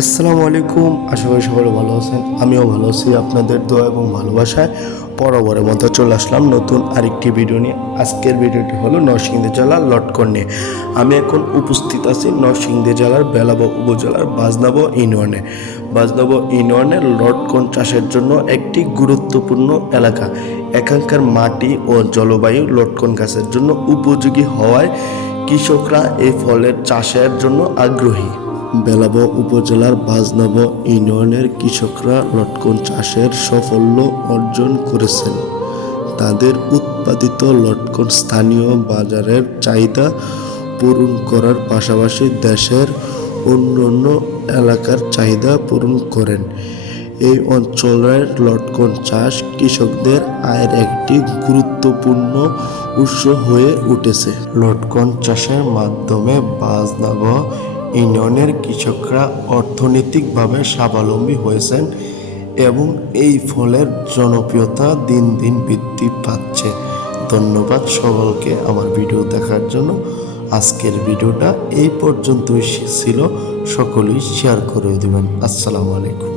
আসসালামু আলাইকুম। আশা করি সকলে ভালো আছেন। আমিও ভালো আছি আপনাদের দোয়া এবং ভালোবাসায়। বরাবরের মতো চলে আসলাম নতুন আরেকটি ভিডিও নিয়ে। আজকের ভিডিওটি হলো নরসিংদী জেলার লটকন নিয়ে। আমি এখন উপস্থিত আছি নরসিংদী জেলার বেলাব উপজেলার বাজনাব ইউনিয়নে। বাজনাব ইউনিয়নের লটকন চাষের জন্য একটি গুরুত্বপূর্ণ এলাকা। এখানকার মাটি ও জলবায়ু লটকন গাছের জন্য উপযোগী হওয়ায় কৃষকরা এই ফলের চাষের জন্য আগ্রহী। বেলাব উপজেলার বাজনাব ইউনিয়নের কৃষকরা লটকন চাষের সাফল্য অর্জন করেছেন। তাদের উৎপাদিত লটকন স্থানীয় বাজারের চাহিদা পূরণ করার পাশাপাশি দেশের অন্যান্য এলাকার চাহিদা পূরণ করেন। এই অঞ্চলের লটকন চাষ কৃষকদের আয়ের একটি গুরুত্বপূর্ণ উৎস হয়ে উঠেছে। লটকন চাষের মাধ্যমে বাজনাব ইউনিয়নের কৃষকরা অর্থনৈতিকভাবে স্বাবলম্বী হয়েছেন এবং এই ফলের জনপ্রিয়তা দিন দিন বৃদ্ধি পাচ্ছে। ধন্যবাদ সকলকে আমার ভিডিও দেখার জন্য। আজকের ভিডিওটা এই পর্যন্তই ছিল। সকলেই শেয়ার করে দেবেন। আসসালামু আলাইকুম।